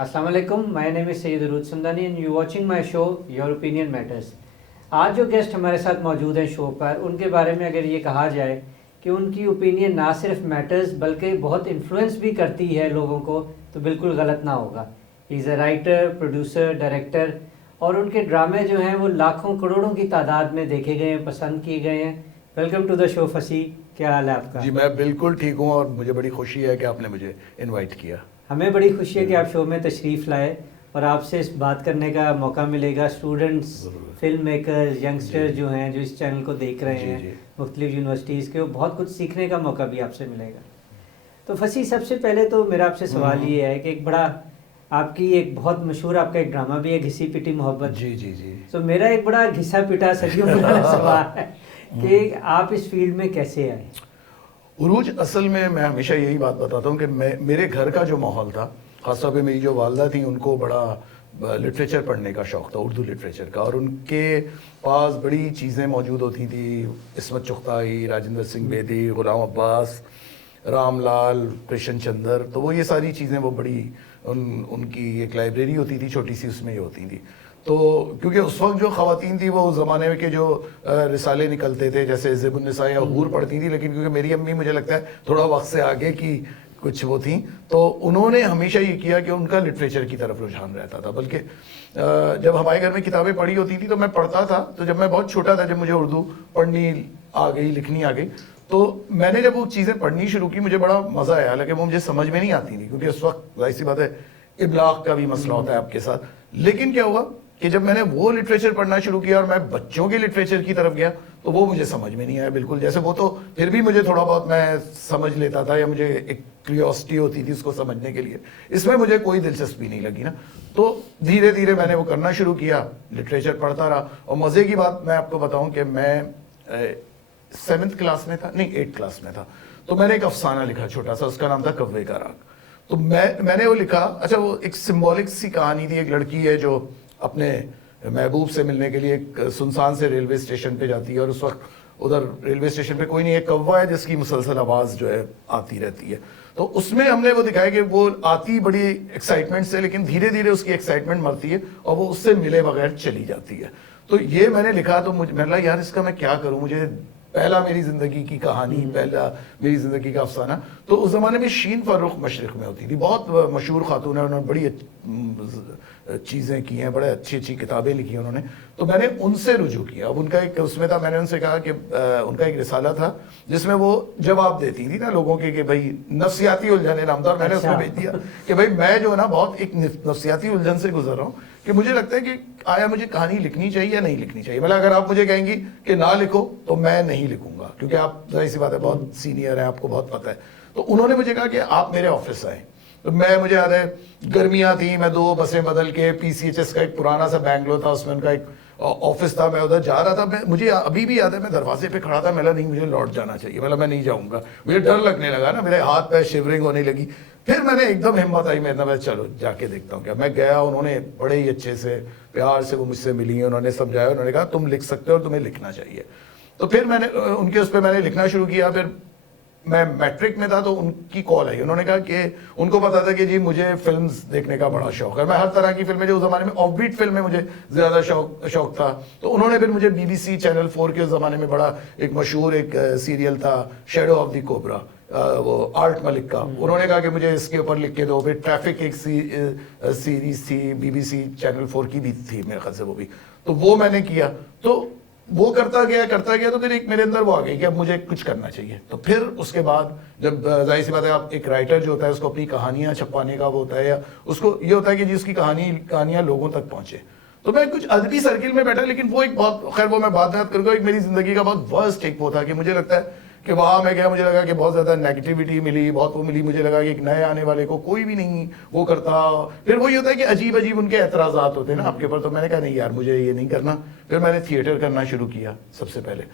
अस्सलाम वालेकुम, my name is Syed Arooj Samdani and you watching my show your opinion matters. आज जो गेस्ट हमारे साथ मौजूद हैं शो पर, उनके बारे में अगर ये कहा जाए कि उनकी ओपिनियन ना सिर्फ मैटर्स बल्कि बहुत इन्फ्लुएंस भी करती है लोगों को, तो बिल्कुल गलत ना होगा। He is a writer, producer, director और उनके ड्रामे जो हैं वो लाखों करोड़ों की तादाद में देखे गए हैं, पसंद किए गए हैं। वेलकम टू द शो फसी, क्या हाल है आपका? जी मैं बिल्कुल ठीक हूँ और मुझे बड़ी खुशी है कि आपने मुझे इनवाइट किया। हमें बड़ी खुशी है कि आप शो में तशरीफ़ लाए और आपसे इस बात करने का मौका मिलेगा। स्टूडेंट्स, फिल्म मेकर्स, यंगस्टर्स जो हैं, जो इस चैनल को देख रहे हैं मुख्तलिफ यूनिवर्सिटीज़ के, वो बहुत कुछ सीखने का मौका भी आपसे मिलेगा। तो फसी, सबसे पहले तो मेरा आपसे सवाल ये है कि एक बड़ा आपकी एक बहुत मशहूर आपका एक ड्रामा भी है घिसी पिटी मोहब्बत। जी जी जी। तो मेरा एक बड़ा घिसा पिटा सदियों पुराना सवाल है कि आप इस फील्ड में कैसे आए? उरूज, असल में मैं हमेशा यही बात बताता हूँ कि मेरे घर का जो माहौल था, ख़ासतौर पे मेरी जो वालदा थी, उनको बड़ा लिटरेचर पढ़ने का शौक़ था, उर्दू लिटरेचर का, और उनके पास बड़ी चीज़ें मौजूद होती थी। इस्मत चुगताई, राजेंद्र सिंह बेदी, गुलाम अब्बास, रामलाल, कृष्ण चंद्र, तो वो ये सारी चीज़ें वो बड़ी उनकी एक लाइब्रेरी होती थी छोटी सी, उसमें ही होती थी। तो क्योंकि उस वक्त जो ख़वातीन थी वो उस ज़माने के जो रिसाले निकलते थे, जैसे ज़िबुन निसा या हूर पढ़ती थी, लेकिन क्योंकि मेरी अम्मी मुझे लगता है थोड़ा वक्त से आगे की कुछ वो थी, तो उन्होंने हमेशा ये किया कि उनका लिटरेचर की तरफ रुझान रहता था। बल्कि जब हमारे घर में किताबें पढ़ी होती थी तो मैं पढ़ता था। तो जब मैं बहुत छोटा था, जब मुझे उर्दू पढ़नी आ गई, लिखनी आ गई, तो मैंने जब वो चीज़ें पढ़नी शुरू की, मुझे बड़ा मज़ा आया। हालांकि वो मुझे समझ में नहीं आती थी, क्योंकि उस वक्त जाहिर सी बात है इब्लाग का भी मसला होता है आपके साथ। लेकिन क्या हुआ कि जब मैंने वो लिटरेचर पढ़ना शुरू किया और मैं बच्चों के लिटरेचर की तरफ गया, तो वो मुझे समझ में नहीं आया बिल्कुल। जैसे वो तो फिर भी मुझे थोड़ा बहुत मैं समझ लेता था, या मुझे एक क्यूरियोसिटी होती थी उसको समझने के लिए, इसमें मुझे कोई दिलचस्पी नहीं लगी ना। तो धीरे धीरे मैंने वो करना शुरू किया, लिटरेचर पढ़ता रहा। और मज़े की बात मैं आपको बताऊँ कि मैं 7th क्लास में था, नहीं 8th क्लास में था, तो मैंने एक अफसाना लिखा छोटा सा, उसका नाम था कव्वे का राग। तो मैंने वो लिखा। अच्छा, वो एक सिम्बॉलिक सी कहानी थी। एक लड़की है जो अपने महबूब से मिलने के लिए एक सुनसान से रेलवे स्टेशन पे जाती है, और उस वक्त उधर रेलवे स्टेशन पे कोई नहीं, एक कौवा है जिसकी मुसलसल आवाज़ जो है आती रहती है। तो उसमें हमने वो दिखाया कि वो आती बड़ी एक्साइटमेंट से, लेकिन धीरे धीरे उसकी एक्साइटमेंट मरती है और वो उससे मिले बगैर चली जाती है। तो ये मैंने लिखा, तो मैंने लगा यार इसका मैं क्या करूँ, मुझे पहला मेरी ज़िंदगी की कहानी, पहला मेरी ज़िंदगी का अफसाना। तो उस ज़माने में शीन फ़र्रुख मशरिक़ में होती थी, बहुत मशहूर खातून है, उन्होंने बड़ी चीज़ें की हैं, बड़े अच्छी अच्छी किताबें लिखी हैं उन्होंने। तो मैंने उनसे रुजू किया। अब उनका एक उसमें था, मैंने उनसे कहा कि उनका एक रिसाला था जिसमें वो जवाब देती थी ना लोगों के कि भाई नफ्सियाती उलझने नाम था, और मैंने उसमें भेज दिया कि भाई मैं जो है ना बहुत एक नफ्सियाती उलझन से गुजर रहा हूँ, कि मुझे लगता है कि आया मुझे कहानी लिखनी चाहिए या नहीं लिखनी चाहिए। मतलब अगर आप मुझे कहेंगी कि ना लिखो तो मैं नहीं लिखूंगा, क्योंकि आप जाहिर सी बात है बहुत सीनियर हैं, आपको बहुत पता है। तो उन्होंने मुझे कहा कि आप मेरे ऑफिस आए। तो मुझे याद है गर्मियाँ थी, मैं 2 बसें बदल के PCHS का एक पुराना सा बैंगलोर था, उसमें उनका एक ऑफिस था, मैं उधर जा रहा था। मुझे अभी भी याद है मैं दरवाजे पे खड़ा था, मैं नहीं मुझे लौट जाना चाहिए, मतलब मैं नहीं जाऊँगा, मुझे डर लगने लगा ना, मेरे हाथ पैर शिवरिंग होने लगी। फिर मैंने एकदम हिम्मत आई, मैं चलो जाके देखता हूँ क्या। मैं गया, उन्होंने बड़े ही अच्छे से प्यार से वो मुझसे मिली, उन्होंने समझाया, उन्होंने कहा तुम लिख सकते हो और तुम्हें लिखना चाहिए। तो फिर मैंने उनके उस पर मैंने लिखना शुरू किया। फिर मैं मैट्रिक में था तो उनकी कॉल आई, उन्होंने कहा कि उनको पता था कि जी मुझे फिल्म्स देखने का बड़ा शौक है, मैं हर तरह की फिल्में, जो उस ज़माने में ऑफबीट फिल्में मुझे ज़्यादा शौक था। तो उन्होंने फिर मुझे BBC चैनल 4 के उस ज़माने में बड़ा एक मशहूर एक सीरियल था शैडो ऑफ द कोबरा, वो आर्ट मलिक का, उन्होंने कहा कि मुझे इसके ऊपर लिख के दो। फिर ट्रैफिक एक सीरीज थी, BBC चैनल 4 की भी थी मेरे ख्याल से वो भी, तो वो मैंने किया। तो वो करता गया, तो फिर एक मेरे अंदर वो आ गई कि अब मुझे कुछ करना चाहिए। तो फिर उसके बाद जब जाहिर सी बात है, आप एक राइटर जो होता है उसको अपनी कहानियां छपवाने का वो होता है, या उसको ये होता है कि जिसकी कहानियां लोगों तक पहुंचे। तो मैं कुछ अदबी सर्किल में बैठा, लेकिन वो एक बहुत, खैर वो मैं बात करूँगा, एक मेरी जिंदगी का बहुत वर्स्ट एक वो था कि मुझे लगता है कि वहाँ मैं गया, मुझे लगा कि बहुत ज़्यादा नेगेटिविटी मिली, बहुत वो मिली, मुझे लगा कि एक नए आने वाले को कोई भी नहीं वो करता। फिर वही होता है कि अजीब अजीब उनके एतराज़ात होते हैं ना आपके ऊपर। तो मैंने कहा नहीं यार मुझे ये नहीं करना। फिर मैंने थिएटर करना शुरू किया। सबसे पहले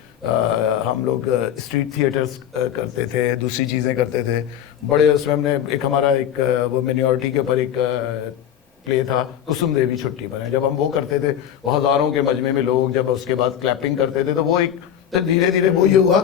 हम लोग स्ट्रीट थिएटर्स करते थे, दूसरी चीज़ें करते थे बड़े। उसमें हमने एक हमारा एक वो मिनियोरिटी के ऊपर एक प्ले था, कुसुम देवी छुट्टी पर है। जब हम वो करते थे, वो हज़ारों के मजमे में लोग जब उसके बाद क्लैपिंग करते थे, तो वो एक धीरे धीरे वो ये हुआ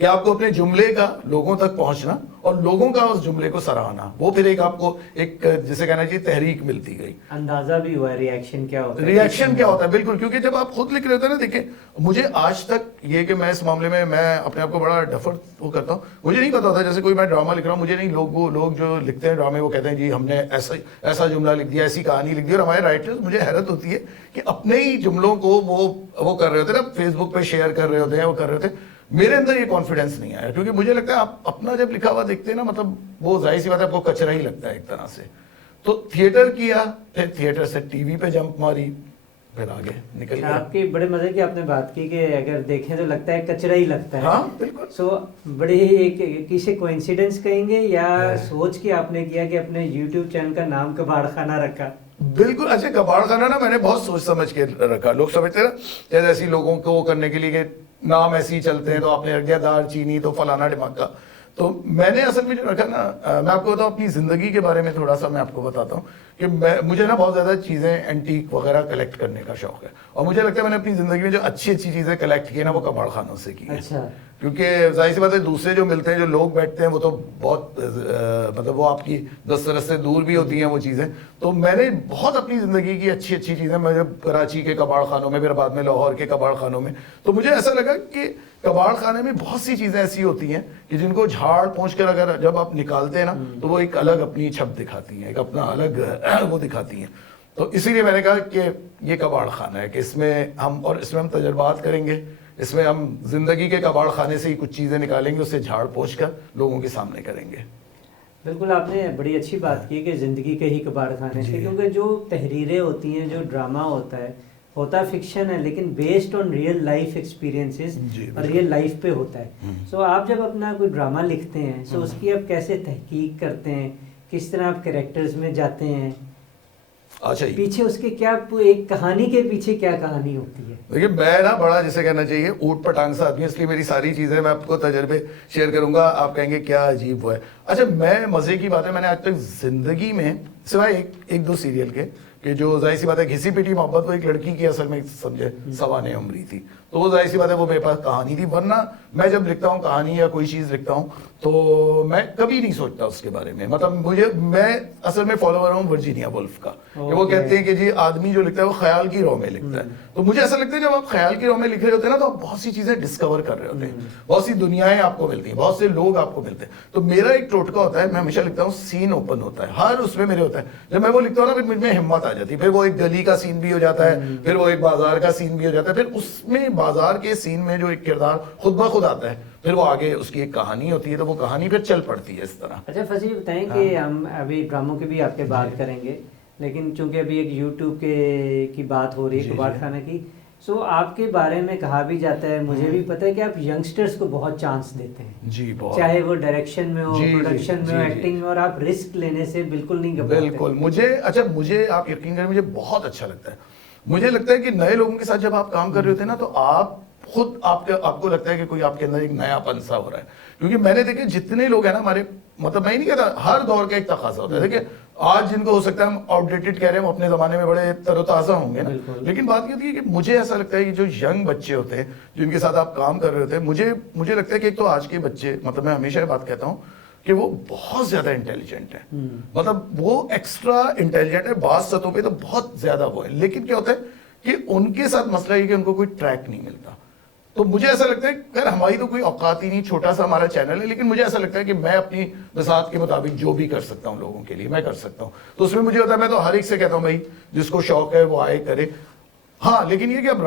کہ آپ کو اپنے جملے کا لوگوں تک پہنچنا اور لوگوں کا اس جملے کو سراہنا, وہ پھر ایک آپ کو ایک جسے کہنا چاہیے تحریک ملتی گئی. اندازہ بھی ہوا ری ایکشن کیا ہوتا ہے, ریئیکشن کیا ہوتا ہے, بالکل. کیونکہ جب آپ خود لکھ رہے ہوتے ہیں نا, دیکھیں مجھے آج تک یہ کہ میں اس معاملے میں اپنے آپ کو بڑا ڈفر وہ کرتا ہوں. مجھے نہیں پتا ہوتا, جیسے کوئی میں ڈرامہ لکھ رہا ہوں, مجھے نہیں, لوگ جو لکھتے ہیں ڈرامے وہ کہتے ہیں جی ہم نے ایسا جملہ لکھ دیا, ایسی کہانی لکھ دی. اور ہمارے رائٹرز, مجھے حیرت ہوتی ہے کہ اپنے ہی جملوں کو وہ کر رہے ہوتے ہیں نا, فیس بک پہ شیئر کر رہے ہوتے ہیں, وہ کر رہے ہوتے ہیں. میرے اندر یہ کانفیڈنس نہیں آیا, کیونکہ مجھے لگتا ہے آپ اپنا جب لکھا ہوا دیکھتے ہیں نا, مطلب وہ ظاہر سی بات ہے آپ کو کچرا ہی لگتا ہے ایک طرح سے. تو تھیٹر کیا, پھر تھیٹر سے ٹی وی پہ جمپ ماری, پھر آگے نکل گیا. آپ کی بڑے مزے کی آپ نے بات کی کہ اگر دیکھیں تو لگتا ہے کچرا ہی لگتا ہے. ہاں بالکل. سو بڑے ایک کسی کوئنسیڈنس کہیں گے یا سوچ کے آپ نے کیا کہ اپنے یوٹیوب چینل کا نام کباڑ خانہ رکھا؟ بالکل. اچھا, کباڑ خانہ نا میں نے بہت سوچ سمجھ کے رکھا. لوگ سمجھتے ہیں نا ایسی لوگوں کو وہ کرنے کے لیے کہ نام ایسے ہی چلتے ہیں, تو آپ نے رکھ دیا دار چینی تو فلانا ڈماکا. تو میں نے اصل میں جو رکھا نا, میں آپ کو بتاؤں اپنی زندگی کے بارے میں تھوڑا سا میں آپ کو بتاتا ہوں کہ مجھے نا بہت زیادہ چیزیں اینٹیک وغیرہ کلیکٹ کرنے کا شوق ہے, اور مجھے لگتا ہے میں نے اپنی زندگی میں جو اچھی چیزیں کلیکٹ کی ہیں نا, وہ کباڑ خانوں سے کی ہیں. اچھا. کیونکہ ظاہر سی بات ہے دوسرے جو ملتے ہیں, جو لوگ بیٹھتے ہیں, وہ تو بہت مطلب وہ آپ کی دسترس سے دور بھی ہوتی ہیں وہ چیزیں. تو میں نے بہت اپنی زندگی کی اچھی چیزیں, میں جب کراچی کے کباڑ خانوں میں, پھر بعد میں لاہور کے کباڑ خانوں میں, تو مجھے ایسا لگا کہ کباڑ خانے میں بہت سی چیزیں ایسی ہوتی ہیں کہ جن کو جھاڑ پہنچ کر اگر جب آپ نکالتے ہیں نا, تو وہ ایک الگ اپنی چھپ دکھاتی ہیں, ایک اپنا الگ وہ دکھاتی ہیں. تو اسی لیے میں نے کہا کہ یہ کباڑ خانہ ہے کہ اس میں ہم تجربات کریں گے, اس میں ہم زندگی کے کباڑ خانے سے ہی کچھ چیزیں نکالیں گے, اسے جھاڑ پوچھ کر لوگوں کے سامنے کریں گے. بالکل, آپ نے بڑی اچھی بات کی کہ زندگی کے ہی کباڑ خانے سے, کیونکہ جو تحریریں ہوتی ہیں, جو ڈرامہ ہوتا فکشن ہے, لیکن based on real life experiences اور ریئل لائف پہ ہوتا ہے. سو آپ جب اپنا کوئی ڈرامہ لکھتے ہیں, سو اس کی آپ کیسے تحقیق کرتے ہیں, کس طرح آپ کریکٹرز میں جاتے ہیں, اچھا پیچھے اس کے کیا, ایک کہانی کے پیچھے کیا کہانی ہوتی ہے؟ دیکھیے میں نا بڑا جسے کہنا چاہیے اوٹ پٹانگ سا آدمی, اس لیے میری ساری چیزیں میں آپ کو تجربے شیئر کروں گا, آپ کہیں گے کیا عجیب وہ ہے. اچھا, میں مزے کی بات ہے, میں نے آج تک زندگی میں سوائے ایک دو سیریل کے, کہ جو ظاہر سی بات ہے گھسی پیٹی محبت وہ ایک لڑکی کی اصل میں سمجھے سوانح عمری تھی, تو وہ ظاہر سی بات ہے وہ میرے پاس کہانی تھی. ورنہ میں جب لکھتا ہوں کہانی یا کوئی چیز لکھتا ہوں تو میں کبھی نہیں سوچتا اس کے بارے میں. مطلب میں اصل میں فالوور ہوں ورجینیا وولف کا, کہ وہ کہتے ہیں کہ جی آدمی جو لکھتا ہے وہ خیال کی رو میں لکھتا ہے. تو مجھے ایسا لگتا ہے جب آپ خیال کی رو میں لکھ رہے ہوتے ہیں نا, تو آپ بہت سی چیزیں ڈسکور کر رہے ہوتے ہیں, بہت سی دنیایں آپ کو ملتی ہیں, بہت سے لوگ آپ کو ملتے ہیں. تو میرا ایک ٹوٹکا ہوتا ہے, میں ہمیشہ لکھتا ہوں سین اوپن ہوتا ہے, ہر اس میں میرے ہوتا ہے. جب میں وہ لکھتا ہوں نا, پھر مجھ میں ہمت آ جاتی ہے, پھر وہ ایک گلی کا سین بھی ہو جاتا ہے, پھر وہ ایک بازار کا سین بھی ہو جاتا ہے, پھر اس میں بازار کے سین میں جو ایک کردار خود بخود آتا ہے, پھر وہ آگے اس کی ایک کہانی ہوتی ہے, تو وہ کہانی پھر چل پڑتی ہے اس طرح. اچھا فصیح, بتائیں کہ ہم ابھی ڈراموں کی بھی آپ کے بات کریں گے, لیکن چونکہ ابھی ایک یوٹیوب کی بات ہو رہی ہے کباڑ خانہ کی, سو آپ کے بارے میں کہا بھی جاتا ہے, مجھے بھی پتہ ہے کہ آپ ینگسٹرز کو بہت چانس دیتے ہیں. جی بہت, چاہے وہ ڈائریکشن میں ہو, پروڈکشن میں ہو, ایکٹنگ میں, اور آپ رسک لینے سے بالکل نہیں گھبراتے. بالکل. مجھے آپ یقین کریں, مجھے بہت اچھا لگتا ہے. مجھے لگتا ہے کہ نئے لوگوں کے ساتھ جب آپ کام کر رہے ہوتے ہیں نا, تو آپ خود آپ کو لگتا ہے کہ کوئی آپ کے اندر ایک نیا پنسا ہو رہا ہے. کیونکہ میں نے دیکھے جتنے لوگ ہیں نا ہمارے, مطلب میں ہی نہیں کہتا, ہر دور کا ایک تقاضا ہوتا ہے. دیکھیں آج جن کو ہو سکتا ہے ہم آؤٹ ڈیٹڈ کہہ رہے ہیں, وہ اپنے زمانے میں بڑے تر و تازہ ہوں گے نا, لیکن بات یہ ہوتی ہے کہ مجھے ایسا لگتا ہے کہ جو ینگ بچے ہوتے ہیں جن کے ساتھ آپ کام کر رہے ہوتے ہیں, مجھے لگتا ہے کہ ایک تو آج کے بچے, مطلب میں ہمیشہ یہ بات کہتا ہوں کہ وہ بہت زیادہ انٹیلیجنٹ ہے, مطلب وہ ایکسٹرا انٹیلیجنٹ ہے, بعض سطحوں پہ تو بہت زیادہ وہ ہے. لیکن کیا ہوتا ہے کہ ان کے ساتھ مسئلہ یہ کہ ان کو کوئی ٹریک نہیں ملتا. تو مجھے ایسا لگتا ہے کہ ہماری تو کوئی اوقات ہی نہیں, چھوٹا سا ہمارا چینل ہے, لیکن مجھے ایسا لگتا ہے کہ میں اپنی بساط کے مطابق جو بھی کر سکتا ہوں لوگوں کے لیے میں کر سکتا ہوں. تو اس میں مجھے ہوتا ہے, میں تو ہر ایک سے کہتا ہوں بھائی جس کو شوق ہے وہ آئے کرے. ہاں لیکن یہ کہ اب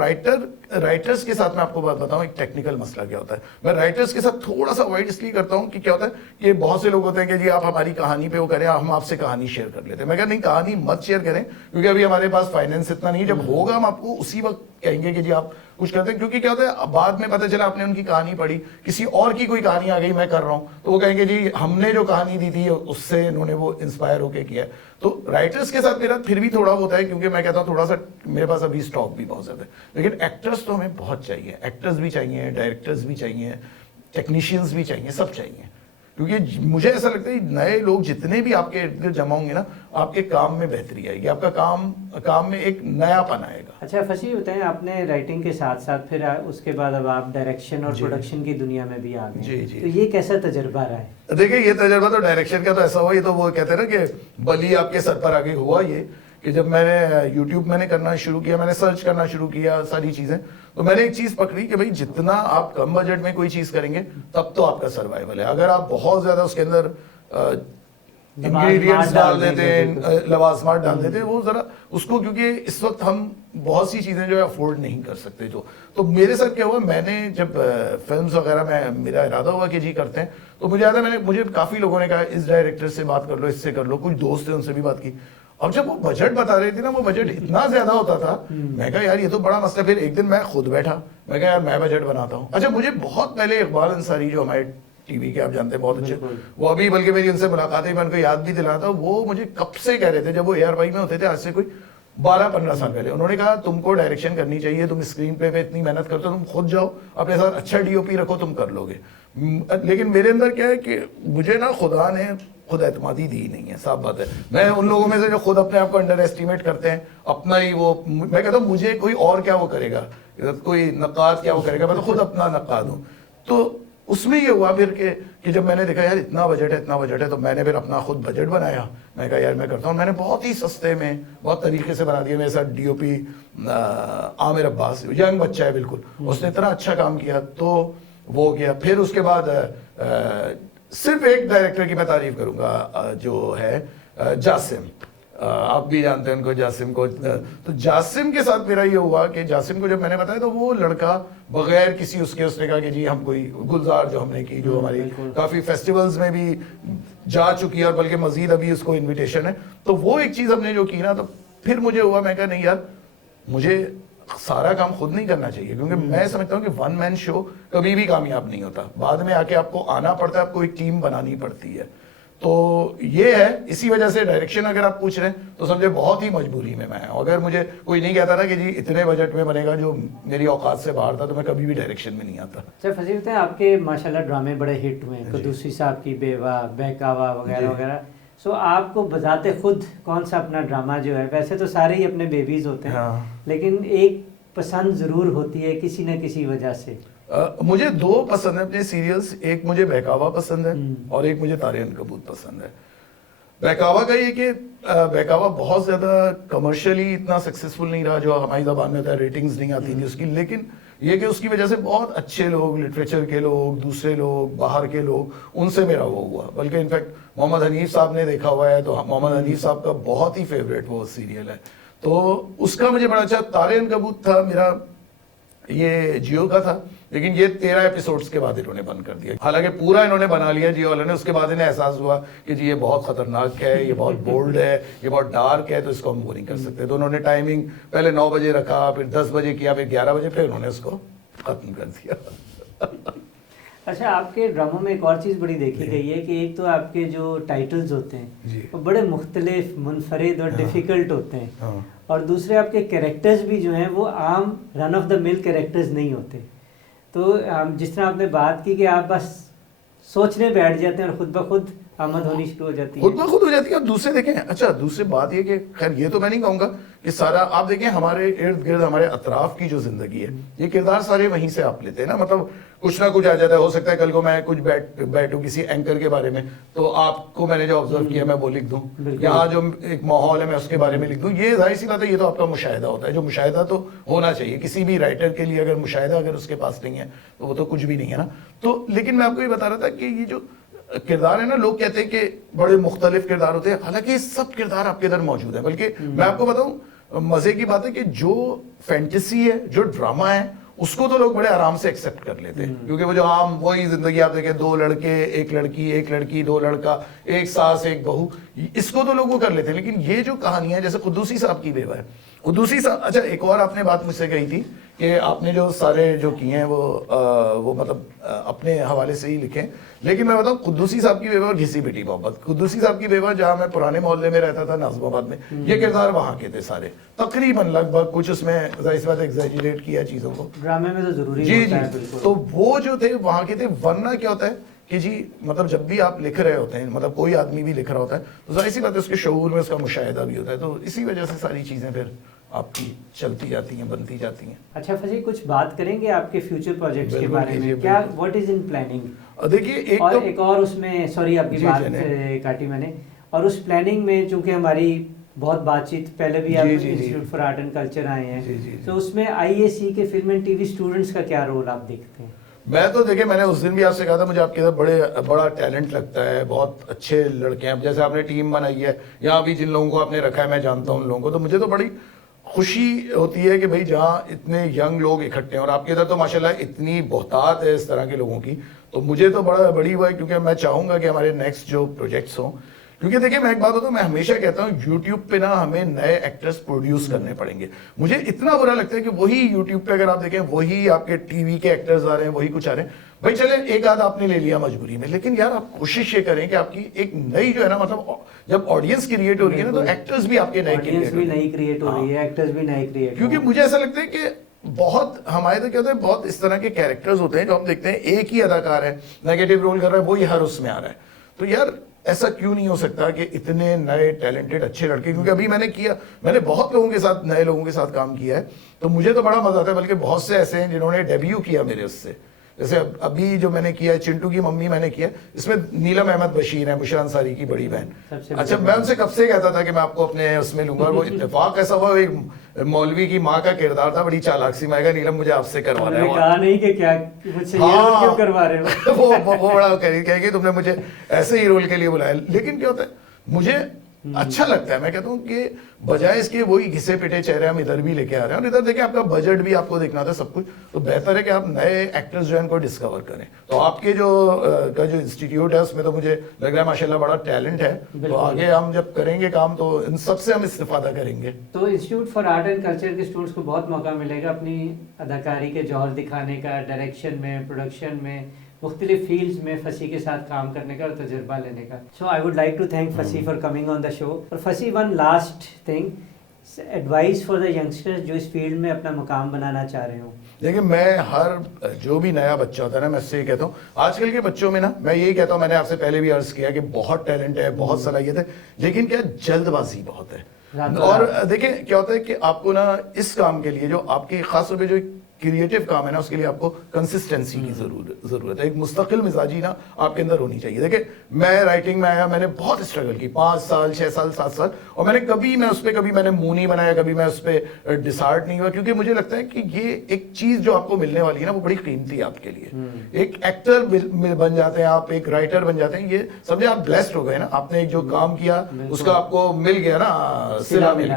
رائٹرز کے ساتھ میں آپ کو بات بتاؤں ایک ٹیکنیکل مسئلہ کیا ہوتا ہے. میں رائٹرز کے ساتھ تھوڑا سا اوائڈ اس لیے کرتا ہوں کہ کیا ہوتا ہے کہ بہت سے لوگ ہوتے ہیں کہ جی آپ ہماری کہانی پہ وہ کریں, ہم آپ سے کہانی شیئر کر لیتے ہیں. میں کہا نہیں, کہانی مت شیئر کریں, کیونکہ ابھی ہمارے پاس فائنینس اتنا نہیں ہے. جب ہوگا ہم آپ کو اسی وقت کہیں گے کہ جی آپ کچھ کرتے ہیں. کیونکہ کیا ہوتا ہے بعد میں پتہ چلا آپ نے ان کی کہانی پڑھی, کسی اور کی کوئی کہانی آ گئی میں کر رہا ہوں, تو وہ کہیں گے جی ہم نے جو کہانی دی تھی اس سے انہوں نے وہ انسپائر ہو کے کیا ہے. تو رائٹرز کے ساتھ میرا پھر بھی تھوڑا ہوتا ہے, کیونکہ میں کہتا ہوں تھوڑا سا میرے پاس ابھی اسٹاک بھی بہت زیادہ ہے. لیکن ایکٹرز تو ہمیں بہت چاہیے, ایکٹرز بھی چاہیے, ڈائریکٹرز بھی چاہیے, ٹیکنیشینز بھی چاہیے, سب چاہیے. क्योंकि मुझे ऐसा लगता है नए लोग जितने भी आपके इर्द गिर्द जमा होंगे ना, आपके काम में बेहतरी आएगी, आपका काम में एक नयापन आएगा। अच्छा फसी बताएं, आपने राइटिंग के साथ साथ फिर उसके बाद अब आप डायरेक्शन और जी। प्रोडक्शन की दुनिया में भी आ गए, जी, जी। तो ये कैसा तजर्बा रहा है? देखिए ये तजर्बा तो डायरेक्शन का तो ऐसा हुआ, ये तो वो कहते हैं ना कि बलि आपके सर पर आगे हुआ ये, कि जब मैंने यूट्यूब मैंने करना शुरू किया, मैंने सर्च करना शुरू किया सारी चीज़ें, तो मैंने एक चीज़ पकड़ी कि भाई जितना आप कम बजट में कोई चीज़ करेंगे तब तो आपका सर्वाइवल है। अगर आप बहुत ज़्यादा उसके अंदर इंग्रेडिएंट्स डाल देते हैं, लवाजमात डाल देते हैं, वो ज़रा उसको, क्योंकि इस वक्त हम बहुत सी चीज़ें जो है अफोर्ड नहीं कर सकते। तो मेरे साथ क्या हुआ, मैंने जब फिल्म्स वगैरह में मेरा इरादा हुआ कि जी करते हैं, तो मुझे याद है मुझे काफ़ी लोगों ने कहा इस डायरेक्टर से बात कर लो, इससे कर लो, कुछ दोस्त थे उनसे भी बात की। अब जब वो बजट बता रहे थे ना, वो बजट इतना ज्यादा होता था, मैं कहा यार ये तो बड़ा मसला। फिर एक दिन मैं खुद बैठा, मैं कहा यार मैं बजट बनाता हूँ। अच्छा मुझे बहुत पहले इकबाल अंसारी जो हमारे टीवी के आप जानते हैं बहुत अच्छे, वो अभी बल्कि मेरी उनसे मुलाकात है, मैं उनको याद भी दिलाता हूँ, वो मुझे कब से कह रहे थे जब वो ARY में होते थे, आज से कोई 12-15 साल पहले, उन्होंने कहा तुमको डायरेक्शन करनी चाहिए, तुम स्क्रीन प्ले पे इतनी मेहनत करते हो, तुम खुद जाओ अपने साथ अच्छा DOP रखो, तुम कर लोगे। लेकिन मेरे अंदर क्या है कि मुझे ना खुदा ने खुद एतमादी दी नहीं है, साफ बात है। मैं उन लोगों में से जो खुद अपने आप को अंडर एस्टिमेट करते हैं, अपना ही वो, मैं कहता हूँ मुझे कोई और क्या वो करेगा, कोई नक्काद क्या वो करेगा, मैं तो खुद अपना नक्काद हूँ। तो उसमें ये हुआ फिर कि जब मैंने देखा यार इतना बजट है, तो मैंने फिर अपना खुद बजट बनाया। मैं कहा यार मैं करता हूँ, मैंने बहुत ही सस्ते में बहुत तरीके से बना दिया। मेरे साथ DOP आमिर अब्बास, यंग बच्चा है बिल्कुल, उसने इतना अच्छा काम किया, तो वो गया। फिर उसके बाद सिर्फ एक डायरेक्टर की मैं तारीफ करूंगा जो है जासिम, आप भी जानते हैं उनको, जासिम को। तो जासिम के साथ मेरा ये हुआ कि जासिम को जब मैंने बताया तो वो लड़का बगैर किसी उसने कहा कि जी हम कोई गुलजार जो हमने की, जो हमारी काफ़ी फेस्टिवल्स में भी जा चुकी है और बल्कि मजीद अभी उसको इन्विटेशन है, तो वो एक चीज़ हमने जो की ना, तो फिर मुझे हुआ, मैं कहा नहीं यार मुझे सारा काम खुद नहीं करना चाहिए, क्योंकि मैं समझता हूँ कि वन मैन शो कभी भी कामयाब नहीं होता, बाद में आके आपको आना पड़ता है, आपको एक टीम बनानी पड़ती है। तो ये है, इसी वजह से डायरेक्शन अगर आप पूछ रहे हैं तो समझे बहुत ही मजबूरी में मैं हूं। अगर मुझे कोई नहीं कहता ना कि जी इतने बजट में बनेगा जो मेरी औकात से बाहर था, तो मैं कभी भी डायरेक्शन में नहीं आता। अच्छा फजील बताएं, आपके माशाल्लाह ड्रामे बड़े हिट हुए हैं, कुद्दूसी साहब की बेवा, बहकावा वगैरह वगैरह। सो आपको बजाते खुद कौन सा अपना ड्रामा जो है, वैसे तो सारे ही अपने बेबीज होते हैं, लेकिन एक पसंद जरूर होती है किसी न किसी वजह से? मुझे 2 पसंद है अपने सीरियल्स, एक मुझे बहकावा पसंद है और एक मुझे तारे अनकबूत पसंद है। बहकावा का ये कि बहकावा बहुत ज़्यादा कमर्शियली इतना सक्सेसफुल नहीं रहा, जो हमारी ज़बान में होता है, रेटिंग्स नहीं आती थी उसकी, लेकिन ये कि उसकी वजह से बहुत अच्छे लोग, लिटरेचर के लोग, दूसरे लोग, बाहर के लोग, उनसे मेरा वो हुआ। बल्कि इनफैक्ट मोहम्मद हनीफ साहब ने देखा हुआ है, तो मोहम्मद हनीफ साहब का बहुत ही फेवरेट वो सीरियल है, तो उसका मुझे बड़ा अच्छा। तारे अनकबूत था मेरा, ये जियो का था, लेकिन ये 13 एपिसोड्स के बाद इन्होंने बंद कर दिया। हालांकि पूरा इन्होंने बना लिया जियो वालों ने, उसके बाद इन्हें एहसास हुआ कि जी ये बहुत खतरनाक है, ये बहुत बोल्ड है, ये बहुत डार्क है, तो इसको हम वो नहीं कर सकते। तो उन्होंने टाइमिंग पहले 9 बजे रखा, फिर 10 बजे किया, फिर 11 बजे, फिर उन्होंने उसको खत्म कर दिया। अच्छा आपके ड्रामों में एक और चीज़ बड़ी देखी गई है कि एक तो आपके जो टाइटल्स होते हैं वो बड़े मुख्तलिफ, मुनफरिद और डिफ़िकल्ट होते हैं, और दूसरे आपके कैरेक्टर्स भी जो हैं वो आम run of the mill characters नहीं होते। तो जिस तरह आपने बात की कि आप बस सोचने बैठ जाते हैं और खुद ब खुद आमद होनी शुरू हो जाती है, खुद ब खुद हो जाती है। अब दूसरे देखें, अच्छा दूसरी बात ये कि खैर ये तो मैं नहीं कहूँगा कि सारा, आप देखें हमारे इर्द गिर्द हमारे अतराफ की जो जिंदगी है, ये किरदार सारे वहीं से आप लेते हैं ना, मतलब कुछ ना कुछ आ जाता है। हो सकता है कल को मैं कुछ बैठूं किसी एंकर के बारे में, तो आपको मैंने जो ऑब्जर्व किया मैं वो लिख दूं, यहाँ जो एक माहौल है मैं उसके बारे में लिख दूं। ये जाहिर सी बात है, ये तो आपका मुशाहिदा होता है, जो मुशाहिदा तो होना चाहिए किसी भी राइटर के लिए। अगर मुशाहिदा अगर उसके पास नहीं है तो वो तो कुछ भी नहीं है ना। तो लेकिन मैं आपको ये बता रहा था कि ये जो किरदार है ना, लोग कहते हैं कि बड़े मुख्तलिफ किरदार होते हैं, हालांकि सब किरदार आपके अंदर मौजूद है। बल्कि मैं आपको बताऊं, मजे की बात है कि जो फैंटेसी है, जो ड्रामा है, उसको तो लोग बड़े आराम से एक्सेप्ट कर लेते हैं, क्योंकि वो जो आम वही जिंदगी आप देखें, 2 लड़के, 1 लड़की, 2 लड़का, 1 सास 1 बहू, इसको तो लोग वो कर लेते हैं। लेकिन ये जो कहानियां, जैसे कुद्दूसी साहब की बेवा है, कुद्दूसी साहब, अच्छा एक और आपने बात मुझसे कही थी कि आपने जो सारे जो किए हैं वो मतलब अपने हवाले से ही लिखे, लेकिन मैं बताऊं कुद्दूसी साहब की बेवा और घिसी बेटी मोहब्बत, कुद्दूसी साहब की बेवा जहां मैं पुराने मोहल्ले में रहता था नाज़िमाबाद में, ये किरदार वहां के थे सारे तकरीबन, लगभग, कुछ उसमें जाहिर सी बात एग्जैजरेट किया चीजों को, ड्रामे में तो जरूरी जी होता है जी। बिल्कुल। तो वो जो थे वहां के थे, वरना क्या होता है کہ جی مطلب جب بھی آپ لکھ رہے ہوتے ہیں, مطلب کوئی آدمی بھی لکھ رہا ہوتا ہے تو ظاہر سی بات ہے اس کے شعور میں اس کا مشاہدہ بھی ہوتا ہے, تو اسی وجہ سے ساری چیزیں پھر آپ کی چلتی جاتی ہیں, بنتی جاتی ہیں. اچھا فصیح, کچھ بات کریں گے آپ کے فیوچر پروجیکٹس کے بالکل بارے میں, کیجیے, کیا بالکل. What is in planning? دیکھیے اور ایک اور اس میں, سوری آپ کی جی, بات جی, کاٹی میں نے, اور اس پلاننگ میں چونکہ ہماری بہت بات چیت پہلے بھی آپ institute for art and culture آئے ہیں, تو اس میں آئی اے سی کے film and T V students کا کیا رول آپ دیکھتے ہیں؟ میں تو دیکھیں, میں نے اس دن بھی آپ سے کہا تھا مجھے آپ کے ادھر بڑا ٹیلنٹ لگتا ہے, بہت اچھے لڑکے ہیں, جیسے آپ نے ٹیم بنائی ہے یہاں بھی جن لوگوں کو آپ نے رکھا ہے, میں جانتا ہوں ان لوگوں کو, تو مجھے تو بڑی خوشی ہوتی ہے کہ بھائی جہاں اتنے ینگ لوگ اکٹھے ہیں, اور آپ کے ادھر تو ماشاءاللہ اتنی بہتات ہے اس طرح کے لوگوں کی, تو مجھے تو بڑی ہوا ہے, کیونکہ میں چاہوں گا کہ ہمارے نیکسٹ جو پروجیکٹس ہوں, کیونکہ دیکھیں میں ایک بات ہوتا ہوں, میں ہمیشہ کہتا ہوں یوٹیوب پہ نا ہمیں نئے ایکٹرز پروڈیوس کرنے پڑیں گے. مجھے اتنا برا لگتا ہے کہ وہی یوٹیوب پہ اگر آپ دیکھیں وہی آپ کے ٹی وی کے ایکٹرز آ رہے ہیں, وہی کچھ آ رہے ہیں, بھائی چلے ایک آدھ آپ نے لے لیا مجبوری میں, لیکن یار آپ کوشش یہ کریں کہ آپ کی ایک نئی جو ہے نا, مطلب جب آڈینس کریٹ ہو رہی ہے نا, تو ایکٹرز بھی آپ کے نئے کریٹ ہو رہی ہے, ایکٹرز بھی نئے کریٹ, کیونکہ مجھے ایسا لگتا ہے کہ بہت ہمارے تو کیا ہوتا ہے, بہت اس طرح کے کیریکٹرز ہوتے ہیں جو ہم دیکھتے ہیں ایک ہی اداکار ہے, نیگیٹو رول کر رہا ہے, وہی ہر اس میں آ رہا ہے, تو یار ایسا کیوں نہیں ہو سکتا کہ اتنے نئے ٹیلنٹڈ اچھے لڑکے, کیونکہ ابھی میں نے بہت لوگوں کے ساتھ, نئے لوگوں کے ساتھ کام کیا ہے, تو مجھے تو بڑا مزہ آتا ہے, بلکہ بہت سے ایسے ہیں جنہوں نے ڈیبیو کیا میرے اس سے, جیسے ابھی جو میں نے کیا ہے چنٹو کی ممی میں نے کیا, اس میں نیلم احمد بشیر ہیں, بشرا انصاری کی بڑی بہن. اچھا میں ان سے کب سے کہتا تھا کہ میں آپ کو اپنے اس میں لوں گا, اور وہ اتفاق ایسا ہوا, ایک مولوی کی ماں کا کردار تھا, بڑی چالاک سی, میں کہا نیلم مجھے آپ سے کروانا ہے, کہا نہیں کہ کیا مجھ سے یہ کیوں کروا رہے ہو, وہ بڑا کہے گی تم نے مجھے ایسے ہی رول کے لیے بلایا, لیکن کیا ہوتا ہے مجھے اچھا لگتا ہے, میں کہتا ہوں کہ بجائے اس کے وہی گھسے پٹے چہرے ہم ادھر بھی لے کے آ رہے ہیں, اور ادھر دیکھیں آپ کا بجٹ بھی آپ کو دیکھنا تھا سب کچھ, تو بہتر ہے کہ آپ نئے ایکٹرز جو ہیں ان کو ڈسکور کریں. تو آپ کے جو انسٹیٹیوٹ ہے اس میں تو مجھے لگ رہا ہے ماشاءاللہ بڑا ٹیلنٹ ہے, تو آگے ہم جب کریں گے کام تو ان سب سے ہم استفادہ کریں گے. تو institute for art and culture کے اسٹوڈنٹس کو بہت موقع ملے گا اپنی اداکاری کے جوہر دکھانے کا, ڈائریکشن میں, پروڈکشن میں, مختلف فیلڈز میں فصیح کے ساتھ کام کرنے کا اور تجربہ لینے کا. So I would like to thank Fasih for coming on the show. اور Fasih, one last thing, advice for the youngsters جو اس فیلڈ میں اپنا مقام بنانا چاہ رہے ہوں. دیکھیں میں ہر جو بھی نیا بچہ ہوتا ہے نا, میں اس سے یہ کہتا ہوں, آج کل کے بچوں میں نا میں یہی کہتا ہوں, میں نے آپ سے پہلے بھی عرض کیا کہ بہت ٹیلنٹ ہے, بہت صلاحیت ہے, لیکن کیا جلد بازی بہت ہے. اور دیکھیں کیا ہوتا ہے کہ آپ کو نا اس کام کے لیے جو آپ کی خاص طور پہ جو کریٹو کام ہے نا, اس کے لیے آپ کو کنسسٹنسی کی ضرورت ہے, ایک مستقل مزاجی نا آپ کے اندر ہونی چاہیے. دیکھیں میں رائٹنگ میں آیا, میں نے بہت اسٹرگل کی, 5 سال 6 سال 7 سال, اور میں نے کبھی اس پہ کبھی میں نے منہ نہیں بنایا, کبھی میں اس پہ ڈسہارٹ نہیں ہوا, کیونکہ مجھے لگتا ہے کہ یہ ایک چیز جو آپ کو ملنے والی ہے نا وہ بڑی قیمتی ہے آپ کے لیے. ایک ایکٹر بن جاتے ہیں آپ, ایک رائٹر بن جاتے ہیں, یہ سمجھے آپ بلیسڈ ہو گئے نا, آپ نے ایک جو کام کیا اس کا آپ کو مل گیا نا, صلہ مل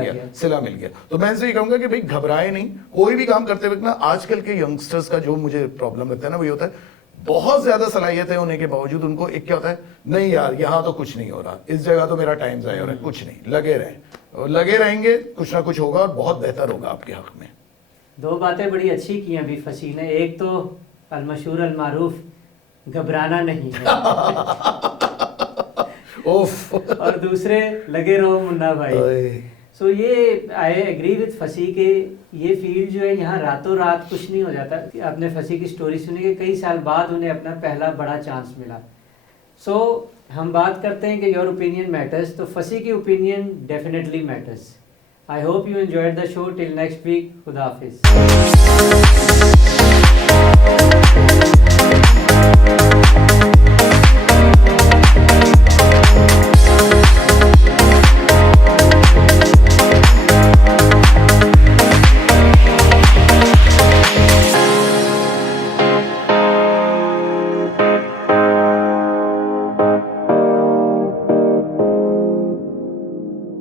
گیا. تو میں ان سے یہ کہوں گا کہ بھائی گھبرائے نہیں, کوئی بھی کام کرتے وقت نا. آج کل کے ینگسٹرز کا جو مجھے پرابلم لگتا ہے نا وہ یہ ہوتا ہے, بہت زیادہ صلاحیتیں ہونے کے باوجود ان کو ایک کیا ہوتا ہے, نہیں یار یہاں تو کچھ نہیں ہو رہا, اس جگہ تو میرا ٹائم ضائع ہو رہا ہے, کچھ نہیں, لگے رہیں گے, کچھ نہ کچھ ہوگا اور بہت بہتر ہوگا آپ کے حق میں. 2 باتیں بڑی اچھی کی ہیں ابھی فصیح نے, ایک تو المشہور المعروف گھبرانا نہیں ہے, اور دوسرے لگے رہو منا بھائی. سو یہ آئی ایگری وتھ فصیح کہ یہ فیلڈ جو ہے یہاں راتوں رات کچھ نہیں ہو جاتا. آپ نے فصیح کی سٹوری سنی کہ کئی سال بعد انہیں اپنا پہلا بڑا چانس ملا. سو ہم بات کرتے ہیں کہ یور اوپینین میٹرز, تو فصیح کی opinion definitely matters. I hope you enjoyed the show. Till next week, خدا حافظ.